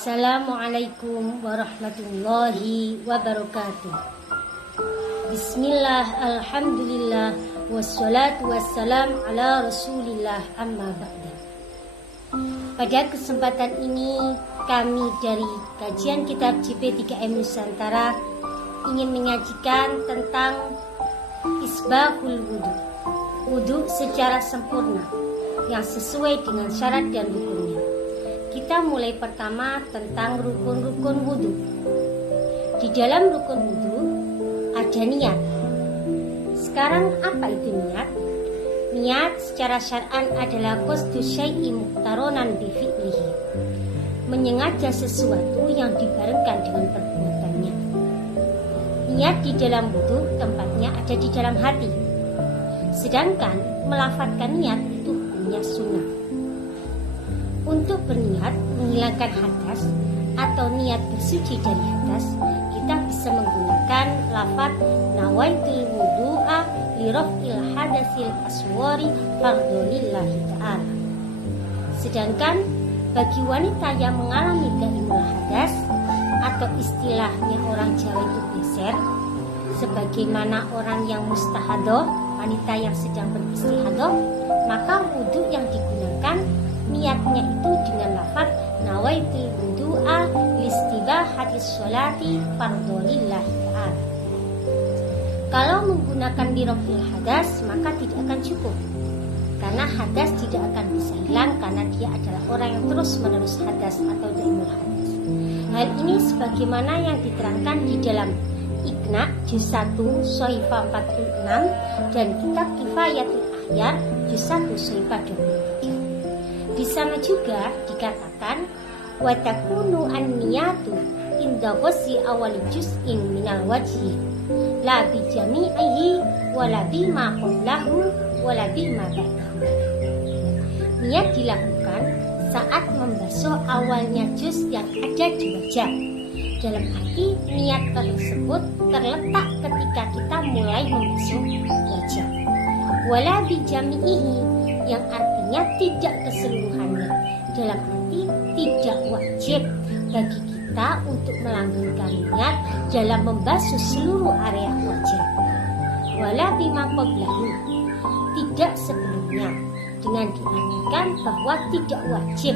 Assalamualaikum warahmatullahi wabarakatuh. Bismillah, alhamdulillah, wassalatu wassalam ala rasulillah, amma ba'da. Pada kesempatan ini kami dari kajian kitab JP3M Nusantara ingin menyajikan tentang isbahul wudu, wudu secara sempurna yang sesuai dengan syarat dan rukunnya. Kita mulai pertama tentang rukun-rukun wudu. Di dalam rukun wudu ada niat. Sekarang apa itu niat? Niat secara syar'an adalah qasdu syai'i muqtaronan bi fi'lihi, menyengaja sesuatu yang dibarengkan dengan perbuatannya. Niat di dalam wudu tempatnya ada di dalam hati. Sedangkan melafadzkan niat itu hukumnya sunnah. Untuk berniat menghilangkan hadas atau niat bersuci dari hadas, kita bisa menggunakan lafaz nawaitul wudu'a li raf'il hadasil aswari fardholillahi ta'ala. Sedangkan bagi wanita yang mengalami daimul hadas atau istilahnya orang Jawa itu geser, sebagaimana orang yang mustahadoh, wanita yang sedang beristihadoh, maka wudu yang digunakan niatnya itu dengan lafaz nawaitul wudu'a listibahatis sholati fardholillahi ta'ala. Kalau menggunakan birofil hadas maka tidak akan cukup, karena hadas tidak akan bisa hilang karena dia adalah orang yang terus menerus hadas atau daimul hadas. Hal ini sebagaimana yang diterangkan di dalam Iqna juz 1 Sohifah 46 dan kitab Kifayatul Ahyar juz 1 Sohifah 23. Di sana juga dikatakan wa takunu an-niyatu inda ghusli awal juz'in minal wajhi la bi jami'ihi wa la bima qablahu wa la bima ba'dahu. Niat dilakukan saat membasuh awalnya juz yang ada di wajah. Dalam arti niat tersebut terletak ketika kita mulai membasuh wajah. Wala bi jami'ihi yang artinya tidak keseluruhannya. Dalam arti tidak wajib bagi kita untuk melanggengkan niat dalam membasuh seluruh area wajah. Wala bima qablahu, tidak sebelumnya, dengan diartikan bahwa tidak wajib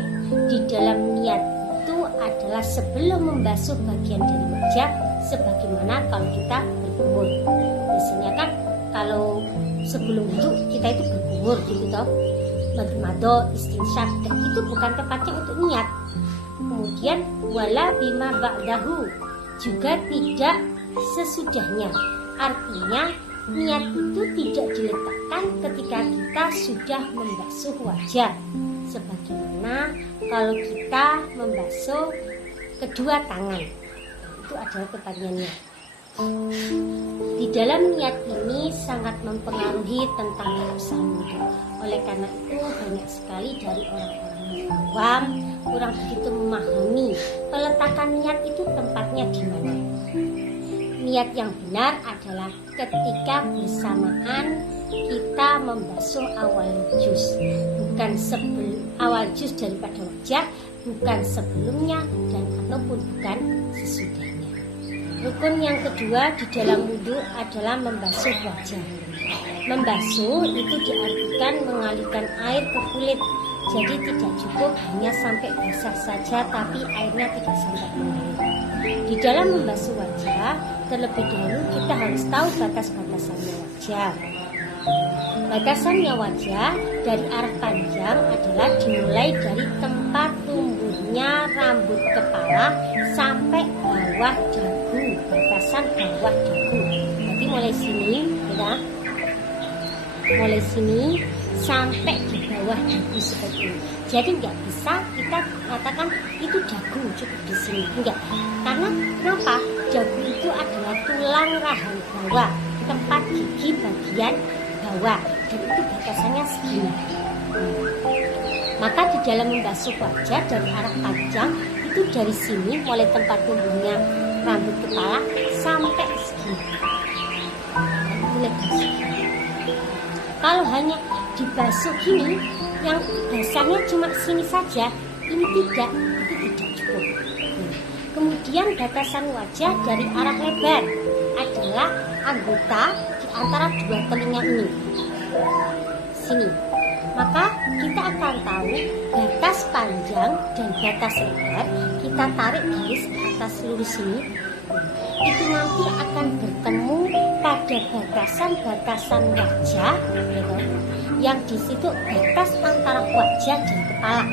di dalam niat itu adalah sebelum membasuh bagian dari wajah, sebagaimana kalau kita berkumur. Biasanya kan kalau sebelum itu kita itu berkumur gitu toh, mado istinsyak, dan itu bukan tempatnya untuk niat. Kemudian wala bima ba'dahu, juga tidak sesudahnya. Artinya niat itu tidak diletakkan ketika kita sudah membasuh wajah, sebagaimana kalau kita membasuh kedua tangan, itu adalah tempatnya niat. Di dalam niat ini sangat mempengaruhi tentang keabsahan wudu. Oleh karena itu banyak sekali dari orang-orang awam kurang begitu memahami peletakan niat itu tempatnya di mana. Niat yang benar adalah ketika bersamaan kita membasuh awal juz, bukan sebelum awal juz daripada wajah, bukan sebelumnya dan ataupun bukan sesudahnya. Rukun yang kedua di dalam wudu adalah membasuh wajah. Membasuh itu diartikan mengalirkan air ke kulit. Jadi tidak cukup hanya sampai basah saja, tapi airnya tidak sampai mengalir. Di dalam membasuh wajah, terlebih dahulu kita harus tahu batas-batasannya wajah. Batasannya wajah dari arah panjang adalah dimulai dari tempat tumbuhnya rambut kepala sampai bawah dagu, batasan bawah dagu. Jadi mulai sini, ya, mulai sini sampai di bawah dagu seperti ini. Jadi nggak bisa kita katakan itu dagu cukup di sini, enggak. Karena kenapa? Dagu itu adalah tulang rahang bawah, tempat gigi bagian bawah, dan itu batasannya segini. Maka di dalam membasuh wajah dari arah panjang itu dari sini mulai tempat tumbuhnya rambut kepala sampai segini. Kalau hanya dibasuh gini, yang basahnya cuma sini saja, ini tidak, itu tidak cukup. Kemudian batasan wajah dari arah lebar adalah anggota di antara dua telinga ini. Sini. Maka kita akan tahu batas panjang dan batas lebar. Kita tarik garis ke atas lurus ini. Itu nanti akan bertemu pada batasan-batasan wajah, gitu, yang di situ batas antara wajah dan kepala.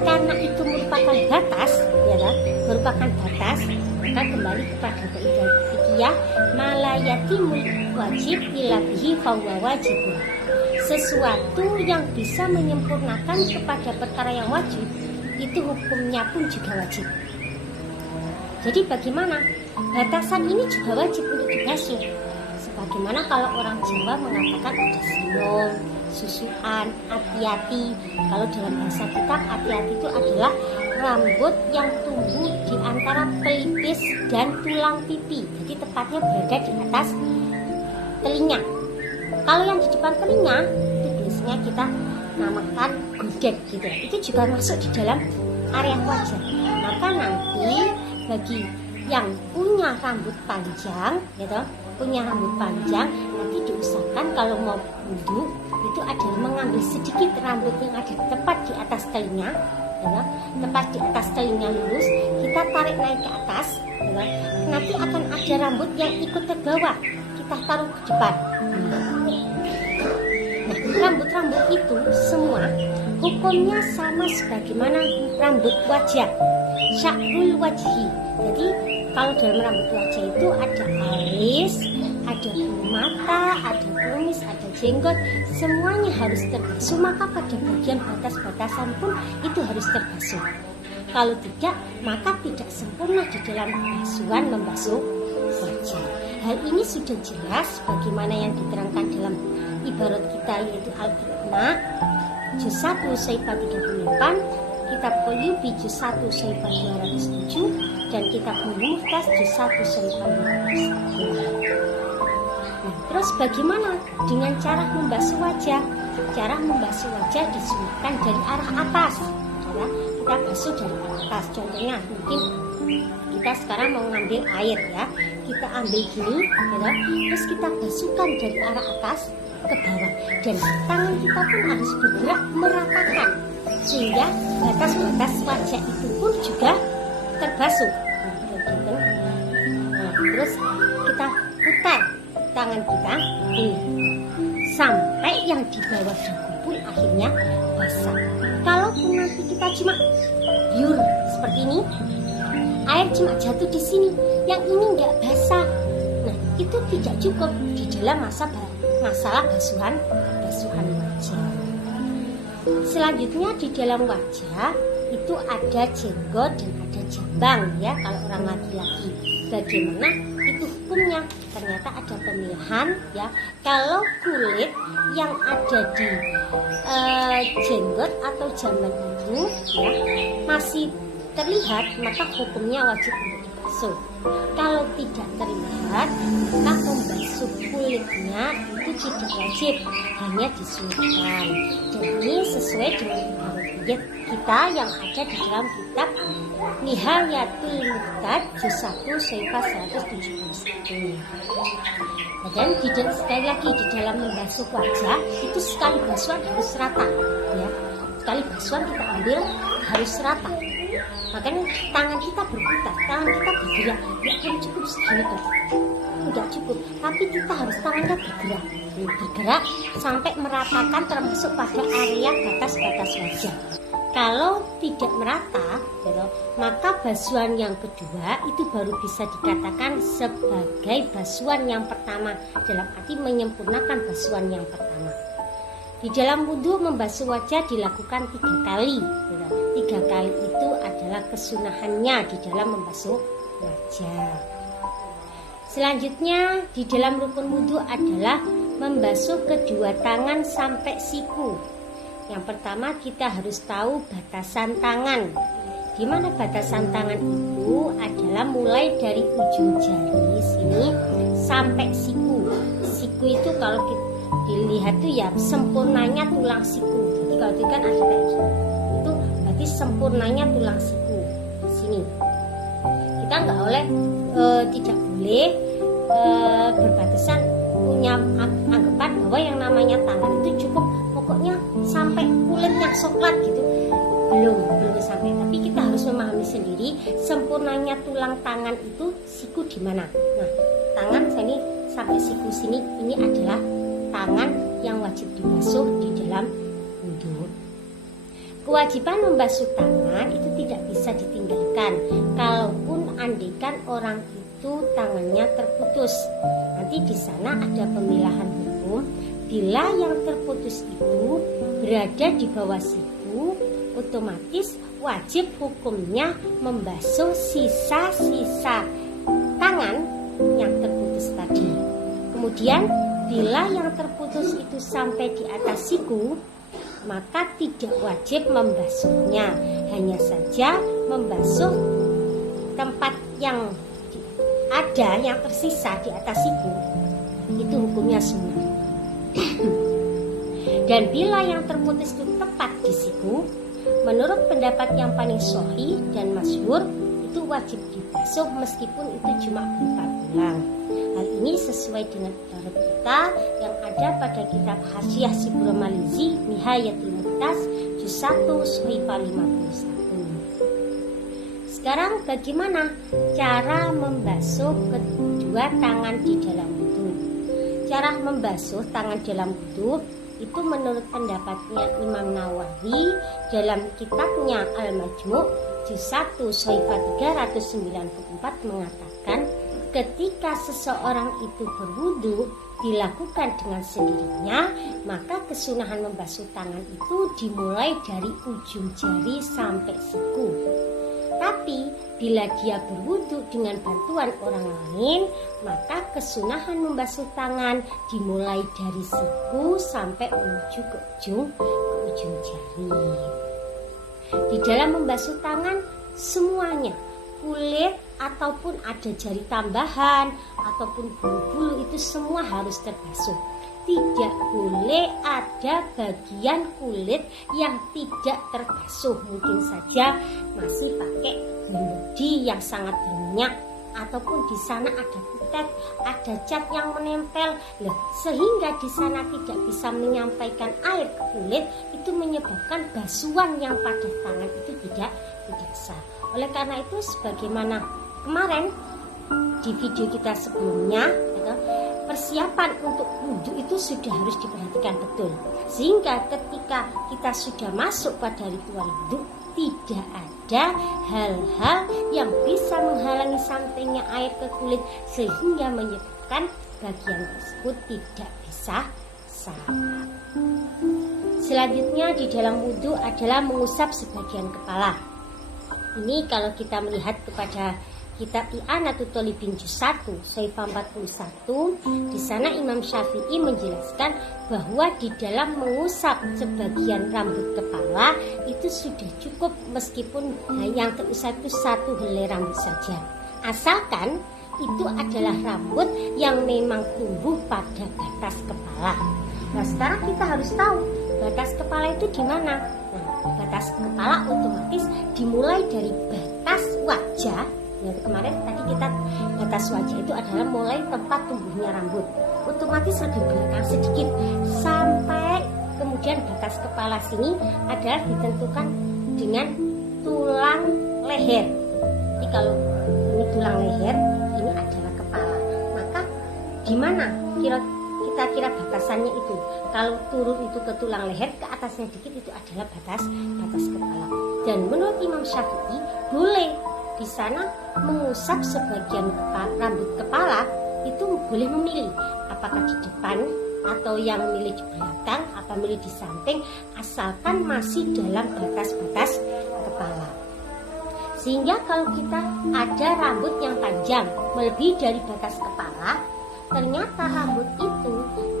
Karena itu merupakan batas, ya kan? Merupakan batas, maka kembali kepada kaidah malayatimul wajib illa bihi fahuwa wajibun. Sesuatu yang bisa menyempurnakan kepada perkara yang wajib, itu hukumnya pun juga wajib. Jadi bagaimana? Batasan ini juga wajib untuk dibasuh. Sebagaimana kalau orang Jawa mengatakan ada sinom, susuan, hati-hati. Kalau dalam bahasa kita hati-hati itu adalah rambut yang tumbuh di antara pelipis dan tulang pipi. Jadi tepatnya berada di atas telinga. Kalau yang di depan telinga itu biasanya kita namakan godek gitu. Itu juga masuk di dalam area wajah. Maka nanti bagi yang punya rambut panjang, gitu, nanti diusahakan kalau mau wudhu itu adalah mengambil sedikit rambut yang ada tepat di atas telinga, gitu, tepat di atas telinga lurus, kita tarik naik ke atas, gitu, nanti akan ada rambut yang ikut ke bawah, kita taruh ke depan. Nah, rambut-rambut itu semua hukumnya sama sebagaimana rambut wajah, sya'rul wajhi. Jadi kalau dalam rambut wajah itu ada alis, ada bulu mata, ada kumis, ada jenggot, semuanya harus terbasuh. Maka pada bagian batas-batasan pun itu harus terbasuh. Kalau tidak, maka tidak sempurna di dalam basuhan membasuh wajah. Hal ini sudah jelas bagaimana yang diterangkan dalam ibarat kita, yaitu Al-Iqna juz 1 Saifah 38, kitab Qalyubi juz 1 Saifah 207, dan kitab Muhtas juz 1 Saifah 200. Terus bagaimana dengan cara membasuh wajah? Cara membasuh wajah disunahkan dari arah atas. Kita basuh dari arah atas. Contohnya mungkin kita sekarang mau ngambil air, ya, kita ambil gini, ya, terus kita basuhkan dari arah atas ke bawah, dan tangan kita pun harus bergerak meratakan sehingga batas-batas wajah itu pun juga terbasuh. Nah, terus kita putar tangan kita ini sampai yang di bawah dagu pun akhirnya basah. Kalaupun nanti kita cuma biur seperti ini, air cuma jatuh di sini, yang ini nggak basah, nah itu tidak cukup di dalam masalah basuhan wajah. Selanjutnya di dalam wajah itu ada jenggot dan ada jambang, ya, kalau orang laki-laki. Bagaimana itu hukumnya? Ternyata ada pemilihan, ya. Kalau kulit yang ada di jenggot atau jambang itu, ya, masih terlihat, maka hukumnya wajib untuk dibasuh. Kalau tidak terlihat, maka membasuh kulitnya itu tidak wajib, hanya disunahkan. Dan ini sesuai dengan ibarat kita yang ada di dalam kitab Nihayatul Muqtad juz 1 Saifah 171. Dan sekali lagi di dalam membasuh wajah itu sekali basuhan harus rata, ya. Sekali basuhan kita ambil harus rata. Makanya tangan kita berputar, tangan kita bergerak, ya kan cukup segini tuh, tidak cukup, tapi kita harus tangannya bergerak sampai meratakan termasuk pada area batas-batas wajah. Kalau tidak merata, gitu, maka basuhan yang kedua itu baru bisa dikatakan sebagai basuhan yang pertama, dalam arti menyempurnakan basuhan yang pertama. Di dalam wudhu membasuh wajah dilakukan 3 kali. Gitu. 3 kali itu adalah kesunahannya di dalam membasuh wajah. Selanjutnya di dalam rukun wudhu adalah membasuh kedua tangan sampai siku. Yang pertama kita harus tahu batasan tangan. Di mana batasan tangan itu adalah mulai dari ujung jari sini sampai siku. Siku itu kalau kita dilihat tuh ya sempurnanya tulang siku. Jadi kalau itu kan ada kayak gitu, itu berarti sempurnanya tulang siku di sini. kita tidak boleh berbatasan punya anggapan bahwa yang namanya tangan itu cukup pokoknya sampai kulitnya coklat gitu. Belum sampai, tapi kita harus memahami sendiri sempurnanya tulang tangan itu siku di mana. Nah, tangan sini sampai siku sini ini adalah tangan yang wajib dibasuh di dalam wudhu. Kewajiban membasuh tangan itu tidak bisa ditinggalkan kalaupun andaikan orang itu tangannya terputus. Nanti di sana ada pemilahan hukum. Bila yang terputus itu berada di bawah siku, otomatis wajib hukumnya membasuh sisa-sisa tangan yang terputus tadi. Kemudian bila yang terputus itu sampai di atas siku, maka tidak wajib membasuhnya, hanya saja membasuh tempat yang ada yang tersisa di atas siku. Itu hukumnya sunnah. Dan bila yang terputus itu tepat di siku, menurut pendapat yang paling sahih dan masyhur, itu wajib dibasuh meskipun itu cuma berupa tulang. Hal ini sesuai dengan ibarat kita yang ada pada kitab Hasyiah Sibro Malizi Nihayatul Muhtas juz 1 Shahifah 51. Sekarang bagaimana cara membasuh kedua tangan di dalam wudhu? Cara membasuh tangan dalam wudhu itu menurut pendapatnya Imam Nawawi dalam kitabnya Al-Majmu' juz 1 Shahifah 394 mengatakan, ketika seseorang itu berwudu dilakukan dengan sendirinya, maka kesunahan membasuh tangan itu dimulai dari ujung jari sampai siku. Tapi bila dia berwudu dengan bantuan orang lain, maka kesunahan membasuh tangan dimulai dari siku sampai menuju ke ujung jari. Di dalam membasuh tangan semuanya, kulit ataupun ada jari tambahan ataupun bulu-bulu itu semua harus terbasuh. Tidak boleh ada bagian kulit yang tidak terbasuh. Mungkin saja masih pakai body yang sangat berminyak, ataupun di sana ada kutek, ada cat yang menempel, sehingga di sana tidak bisa menyampaikan air ke kulit, itu menyebabkan basuhan yang pada tangan itu tidak sah. Oleh karena itu, sebagaimana kemarin di video kita sebelumnya, persiapan untuk wudhu itu sudah harus diperhatikan betul, sehingga ketika kita sudah masuk pada ritual wudhu tidak ada hal-hal yang bisa menghalangi sampainya air ke kulit sehingga menyebabkan bagian tersebut tidak bisa sah. Selanjutnya di dalam wudhu adalah mengusap sebagian kepala. Ini kalau kita melihat kepada kitab I'anatul Thalibin juz 1 Shahifah 41, di sana Imam Syafi'i menjelaskan bahwa di dalam mengusap sebagian rambut kepala itu sudah cukup meskipun yang terusap itu satu helai rambut saja, asalkan itu adalah rambut yang memang tumbuh pada batas kepala. Nah, sekarang kita harus tahu batas kepala itu di mana. Nah, batas kepala otomatis dimulai dari batas wajah. Ya, kemarin tadi kita batas wajah itu adalah mulai tempat tumbuhnya rambut, otomatis lebih belakang sedikit sampai kemudian batas kepala sini adalah ditentukan dengan tulang leher. Jadi kalau ini tulang leher, ini adalah kepala. Maka di mana kita kira batasannya itu? Kalau turun itu ke tulang leher, ke atasnya dikit itu adalah batas kepala. Dan menurut Imam Syafi'i boleh di sana mengusap sebagian rambut kepala itu boleh memilih apakah di depan atau yang milih di belakang atau milih di samping, asalkan masih dalam batas-batas kepala. Sehingga kalau kita ada rambut yang panjang melebihi dari batas kepala, ternyata rambut itu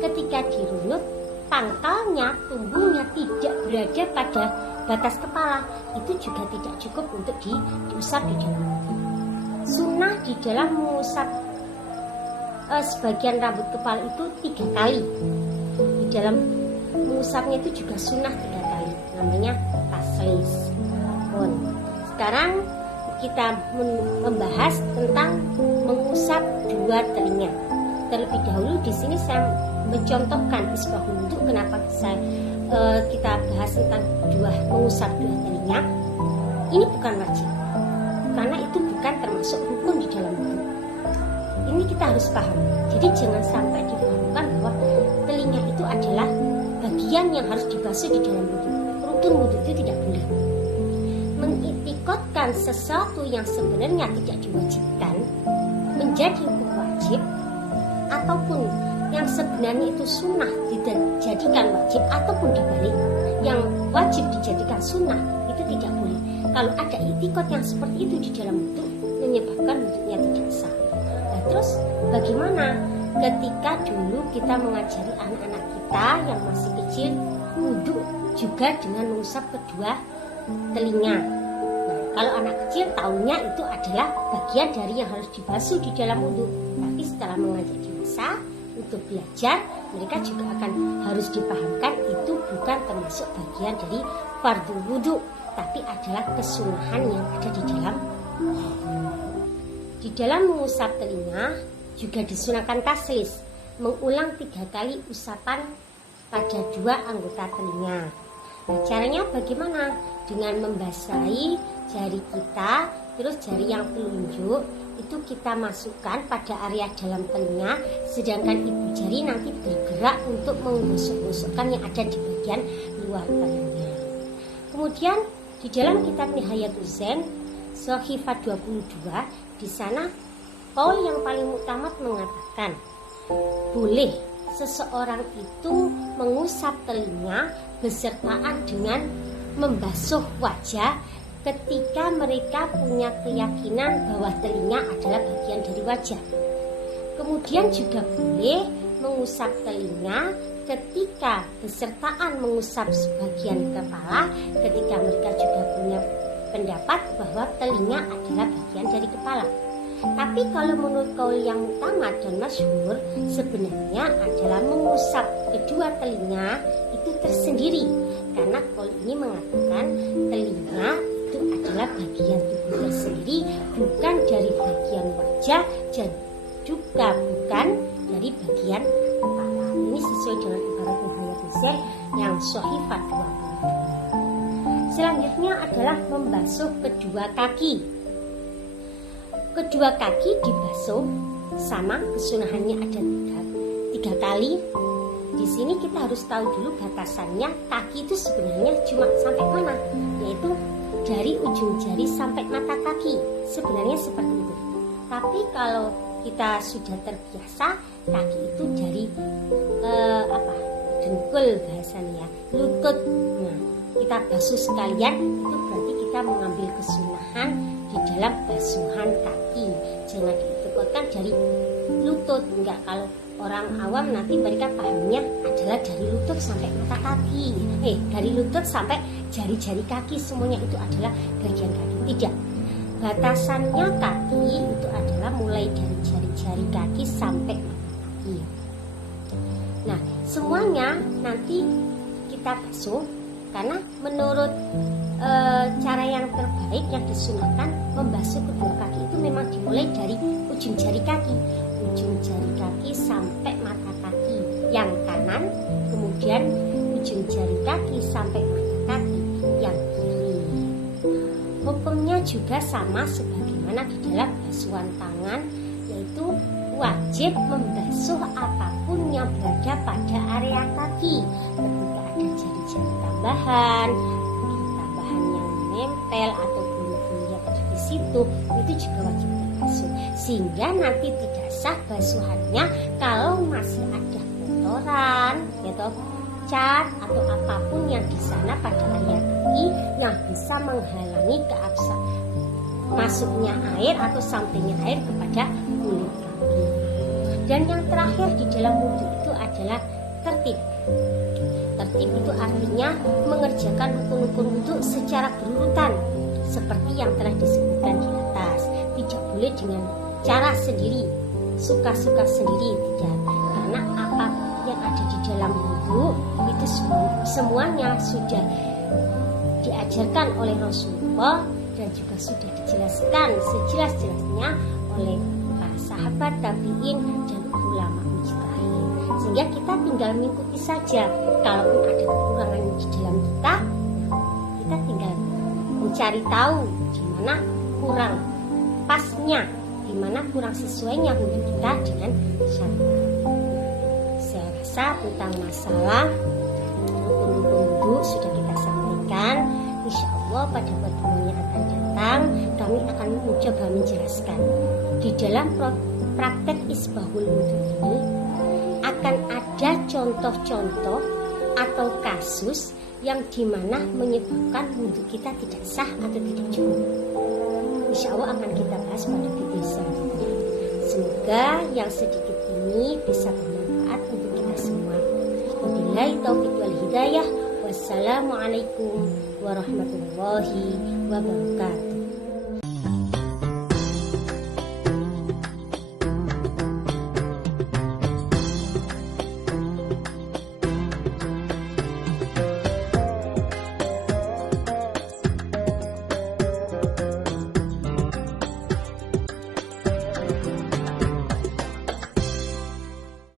ketika dirunut pangkalnya, tumbuhnya tidak berada pada batas kepala, itu juga tidak cukup untuk diusap di dalam wudhu. Sunnah di dalam mengusap sebagian rambut kepala itu 3 kali. Di dalam mengusapnya itu juga sunnah 3 kali, namanya taslis. Sekarang kita membahas tentang mengusap dua telinga. Terlebih dahulu di sini saya mencontohkan isbahul wudu. Kenapa kita bahas tentang mengusap dua telinga? Ini bukan wajib, karena itu bukan termasuk rukun di dalam wudu. Ini kita harus paham. Jadi jangan sampai dipahamkan bahwa telinga itu adalah bagian yang harus dibasuh di dalam wudu. Rukun wudu itu tidak boleh. Mengitikotkan sesuatu yang sebenarnya tidak diwajibkan menjadi hukum wajib, ataupun yang sebenarnya itu sunnah dijadikan wajib, ataupun dibalik yang wajib dijadikan sunnah, itu tidak boleh. Kalau ada itikot yang seperti itu di dalam wudu, menyebabkan wudunya tidak sah. Nah, terus bagaimana ketika dulu kita mengajari anak-anak kita yang masih kecil wudu juga dengan mengusap kedua telinga? Nah, kalau anak kecil tahunya itu adalah bagian dari yang harus dibasuh di dalam wudu. Tapi setelah mengajar dewasa untuk belajar, mereka juga akan harus dipahamkan itu bukan termasuk bagian dari fardhu wudu, tapi adalah kesunahan yang ada di dalam wudu. Di dalam mengusap telinga juga disunahkan taslis, mengulang 3 kali usapan pada 2 anggota telinga. Nah, caranya bagaimana? Dengan membasahi jari kita, terus jari yang telunjuk itu kita masukkan pada area dalam telinga, sedangkan ibu jari nanti bergerak untuk menggosok-gosokkan yang ada di bagian luar telinga. Kemudian di dalam kitab Nihayatul Zen Shahifah 22, di sana kaul yang paling muktamad mengatakan boleh seseorang itu mengusap telinga besertaan dengan membasuh wajah ketika mereka punya keyakinan bahwa telinga adalah bagian dari wajah. Kemudian juga boleh mengusap telinga ketika besertaan mengusap sebagian kepala ketika mereka juga punya pendapat bahwa telinga adalah bagian dari kepala. Tapi kalau menurut kaul yang utama dan masyhur, sebenarnya adalah mengusap kedua telinga itu tersendiri, karena kaul ini mengatakan telinga itu adalah bagian tubuh tersendiri, bukan dari bagian wajah dan juga bukan dari bagian kepala. Ini sesuai dengan ibarat Nihayatul Zen yang Shahifah 22. Selanjutnya adalah membasuh kedua kaki. Kedua kaki dibasuh sama, kesunahannya ada 3 kali. Di sini kita harus tahu dulu batasannya. Kaki itu sebenarnya cuma sampai mana? Yaitu dari ujung jari sampai mata kaki. Sebenarnya seperti itu. Tapi kalau kita sudah terbiasa, kaki itu dari dengkul bahasanya, lutut. Nah, kita basuh sekalian, itu berarti kita mengambil kesunahan di dalam basuhan kaki. Jangan diikutkan dari lutut. Enggak, kalau orang awam nanti mereka pahamnya adalah dari lutut sampai mata kaki. Dari lutut sampai jari-jari kaki, semuanya itu adalah bagian kaki. Tidak. Batasannya kaki itu adalah mulai dari jari-jari kaki sampai mata kaki. Nah, semuanya nanti kita basuh, karena menurut cara yang terbaik yang disunahkan membasuh kedua kaki itu memang dimulai dari ujung jari kaki. Ujung jari kaki sampai mata kaki yang kanan, kemudian ujung jari kaki sampai mata kaki yang kiri. Hukumnya juga sama sebagaimana di dalam basuhan tangan, yaitu wajib membasuh apapun yang berada pada area kaki. Ketika ada jari-jari tambahan yang menempel atau bulu-bulu yang ada di situ, itu juga wajib dibasuh. Sehingga nanti tidak sah basuhannya kalau masih ada kotoran, cat atau apapun yang di sana pada area kaki yang bisa menghalangi masuknya air atau sampainya air kepada kulit kaki. Dan yang terakhir di dalam wudu itu adalah tertib. Tertib itu artinya mengerjakan rukun-rukun wudu secara berurutan seperti yang telah disebutkan di atas. Tidak boleh dengan cara sendiri, suka-suka sendiri, tidak. Karena apa yang ada di dalam wudu itu semuanya sudah diajarkan oleh Rasulullah dan juga sudah dijelaskan sejelas-jelasnya oleh para sahabat, tabi'in, dan ulama mujtahid. Sehingga kita tinggal mengikuti saja. Kalaupun ada kekurangan di dalam kita tinggal mencari tahu di mana kurang pasnya, di mana kurang sesuainya untuk kita dengan syariat. Saya rasa tentang masalah rukun-rukun wudu sudah kita sampaikan. Insya Allah pada pertemuan yang akan datang kami akan mencoba menjelaskan di dalam praktek isbahul wudu ini akan ada contoh-contoh atau kasus yang dimana menyebabkan wudu kita tidak sah atau tidak cukup. Insya Allah akan kita bahas pada video selanjutnya. Semoga yang sedikit ini bisa bermanfaat untuk kita semua. Wabillahi taufiq wal hidayah. Wassalamualaikum warahmatullahi wabarakatuh.